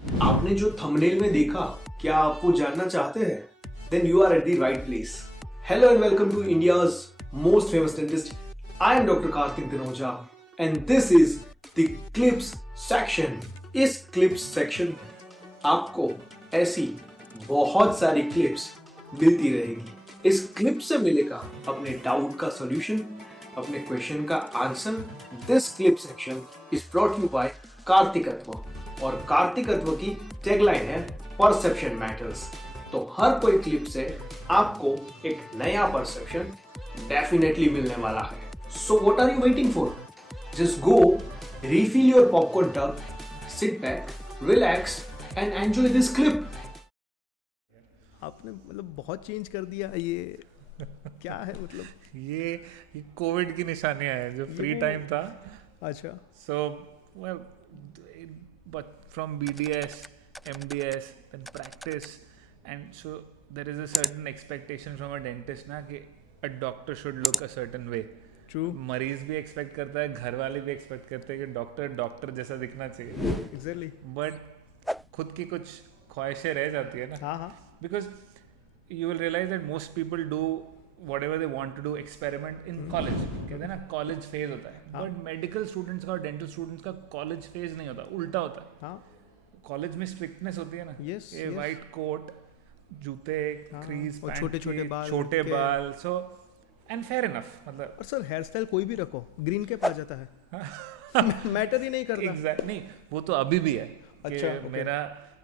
आपने जो थंबनेल में देखा, क्या आप वो जानना चाहते हैं? Then you are at the right place. Hello and welcome to India's most famous dentist. I am Dr. Karthik Dinoja and this is the Clips section. इस Clips section आपको ऐसी बहुत सारी क्लिप्स मिलती रहेगी। इस क्लिप से मिलेगा अपने डाउट का सॉल्यूशन, अपने क्वेश्चन का answer. This clip section is brought you by Kartikatva और कार्तिकत्व की टैगलाइन है परसेप्शन मैटर्स। तो हर कोई क्लिप से आपको एक नया परसेप्शन डेफिनेटली मिलने वाला है। So what are you waiting for? Just go, refill your popcorn tub, sit back, relax and enjoy this clip. आपने मतलब बहुत चेंज कर दिया ये क्या है मतलब? ये कोविड की निशानियां हैं जो फ्री टाइम था। अच्छा, so well but from BDS, MDS then practice and so there is a certain expectation from a dentist ना कि a doctor should look a certain way. True, मरीज भी एक्सपेक्ट करता है, घर वाले भी एक्सपेक्ट करते हैं कि डॉक्टर जैसा दिखना चाहिए, एग्जैक्टली। बट खुद की कुछ ख्वाहिशें रह जाती है ना। हाँ हाँ, Because you will realize that most people do whatever they want to do experiment in college. कहते हैं ना कॉलेज फेज होता है, बट मेडिकल स्टूडेंट्स का और डेंटल स्टूडेंट्स का कॉलेज फेज नहीं होता, उल्टा होता है। हाँ कॉलेज में स्ट्रिक्टनेस होती है ना, Yes, ये yes. वाइट कोट, जूते, हाँ, क्रीज, और छोटे-छोटे बाल छोटे के। बाल, सो एंड फेयर इनफ। मतलब और सर हेयर स्टाइल कोई भी रखो, ग्रीन के पास जाता है। मैटर ही नहीं करता। एग्जैक्ट नहीं, वो तो अभी भी है। अच्छा, कि okay. मेरा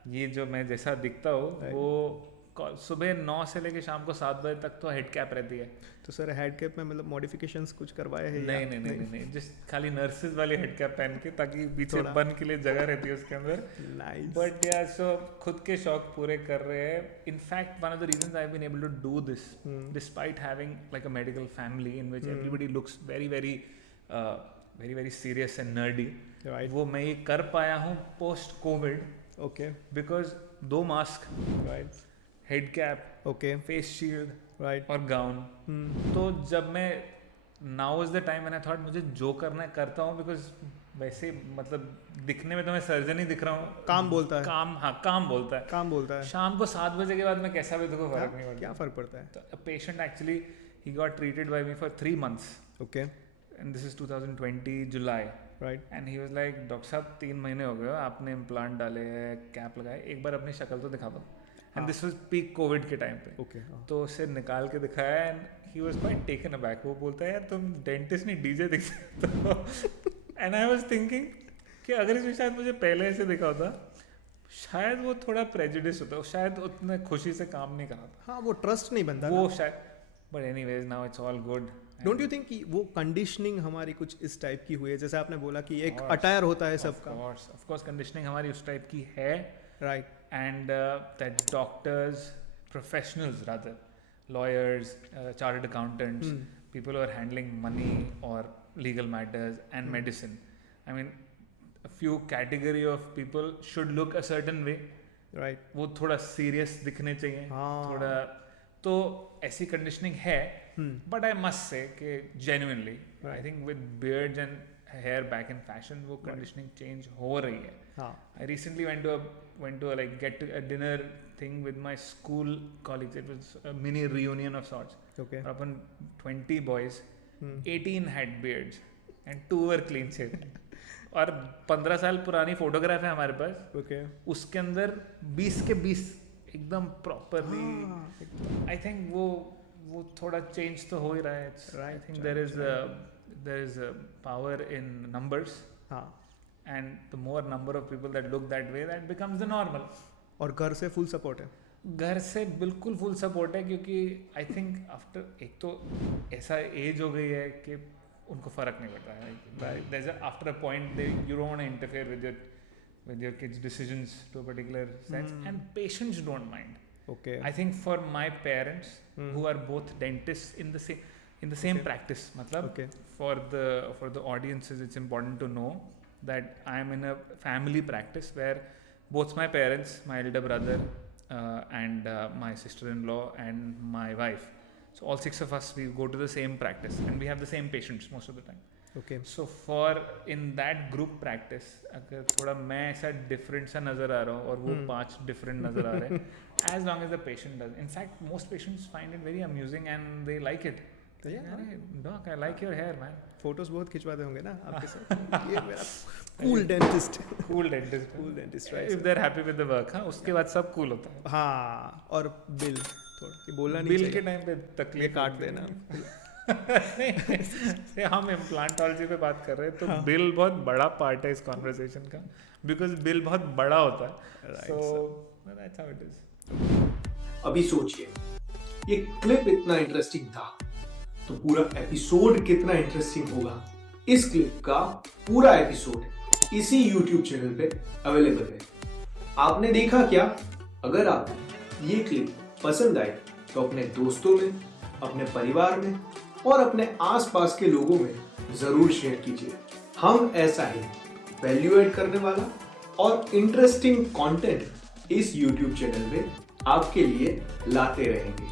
ये जो मैं जैसा दिखता हूँ Right. वो सुबह 9 से लेके शाम को 7 बजे तक तो हेड कैप रहती है। तो सर हेड कैप में मतलब मॉडिफिकेशंस कुछ करवाए हैं? नहीं, जस्ट खाली नर्सेज वाली हेड कैप पहन के, ताकि पीछे थोड़ा- बन के लिए जगह रहती है उसके अंदर। नाइस। बट यार सो खुद के शौक पूरे कर रहे हैं। In fact one of the reasons I have been able to do this despite having like a medical family in which everybody looks very very serious and nerdy. Right, वो मैं ये कर पाया हूँ post covid okay, because 2 mask, right, head cap, okay, face shield right, और gown. तो जब मैं now is the time when I thought मुझे जो करना है करता हूँ, बिकॉज वैसे मतलब दिखने में तो मैं सर्जन ही दिख रहा हूँ। काम बोलता है। काम बोलता है। काम बोलता है। शाम को 7 बजे के बाद मैं कैसा भी देखो फर्क नहीं पड़ता। क्या फर्क पड़ता है? तो patient actually he got treated by me for 3 months okay, and this is 2020 July. Right, and he was like, doctor साहब 3 महीने हो गए, आपने इम्प्लांट डाले हैं, कैप लगाए, एक बार अपनी शक्ल तो दिखा दो। And this was peak Covid के टाइम पे। ओके, तो उसे निकाल के दिखाया and he was quite taken aback. वो बोलता है यार तुम डेंटिस्ट नहीं डीजे दिख सकते हो। एंड आई वाज थिंकिंग कि अगर इसमें शायद मुझे पहले ऐसे दिखा होता, शायद वो थोड़ा प्रेजुडिस होता, शायद उतने खुशी से काम नहीं करा था हाँ वो ट्रस्ट नहीं बनता वो शायद। But anyways now it's all good. Don't you think कि वो कंडीशनिंग हमारी कुछ इस टाइप की हुई है, जैसे आपने बोला कि एक अटायर होता है सबका? ऑफ कोर्स कंडीशनिंग हमारी उस टाइप की है। Right, And that doctors, professionals rather, lawyers, chartered accountants, people who are handling money or legal matters and medicine. I mean, a few category of people should look a certain way. Right, वो थोड़ा serious दिखने चाहिए, हाँ। थोड़ा तो ऐसी conditioning है। But I must say कि genuinely, I think with beards and hair back in fashion, वो conditioning change हो रही है। हाँ, I recently went to a like a dinner thing with my school colleagues. It was a mini reunion of sorts. Okay, और अपन 20 boys, 18 had beards and 2 were clean shaven. और 15 साल पुरानी photograph है हमारे पास, ओके, उसके अंदर 20 के 20 एकदम प्रॉपरली। आई थिंक वो थोड़ा चेंज तो हो ही रहा है। I think there is a power in numbers. हाँ, And the more number of people that look that way, that becomes the normal. और घर से फुल सपोर्ट है? घर से बिल्कुल फुल सपोर्ट है, क्योंकि आई थिंक आफ्टर एक तो ऐसा एज हो गई है कि उनको फर्क नहीं पड़ता है। After a point you don't want to interfere with your kids' decisions to a particular sense, and patients don't mind. Okay, I think for my parents who are both dentists in the same practice, matlab Okay. for the audiences, it's important to know that I am in a family practice where both my parents, my elder brother, and my sister-in-law and my wife, so all 6 of us, we go to the same practice and we have the same patients most of the time. Okay. So for in that group practice अगर थोड़ा मैं ऐसा different सा नजर आ रहा हूँ और वो 5 डिफरेंट नजर आ रहे हैं, as long as the patient does, in fact most patients find it very amusing and they like it. Doc I like your hair man. Photos बहुत खिंचवाते होंगे ना आपके साथ. ये मेरा cool dentist. Cool dentist. Cool dentist, if right. They are happy with the work, हाँ उसके बाद सब कूल होता है. हाँ, और बिल थोड़ा ये बोलना नहीं बिल चाहिए. के टाइम पे तकलीफ काट होती है. देना. नहीं, हम इम्प्लांटोलॉजी पे बात कर रहे हैं तो बिल बहुत बड़ा पार्ट है इस कॉन्वर्सेशन का, बिकॉज बिल बहुत बड़ा होता है. So that's how it is. अभी सोचिए, ये क्लिप इतना इंटरेस्टिंग था तो पूरा एपिसोड कितना इंटरेस्टिंग होगा. इस क्लिप का पूरा एपिसोड इसी YouTube चैनल पे अवेलेबल है. आपने देखा क्या? अगर आपको ये क्लिप पसंद आए तो अपने दोस्तों में, अपने परिवार में और अपने आसपास के लोगों में जरूर शेयर कीजिए. हम ऐसा ही वैल्यू ऐड करने वाला और इंटरेस्टिंग कंटेंट इस YouTube चैनल में आपके लिए लाते रहेंगे.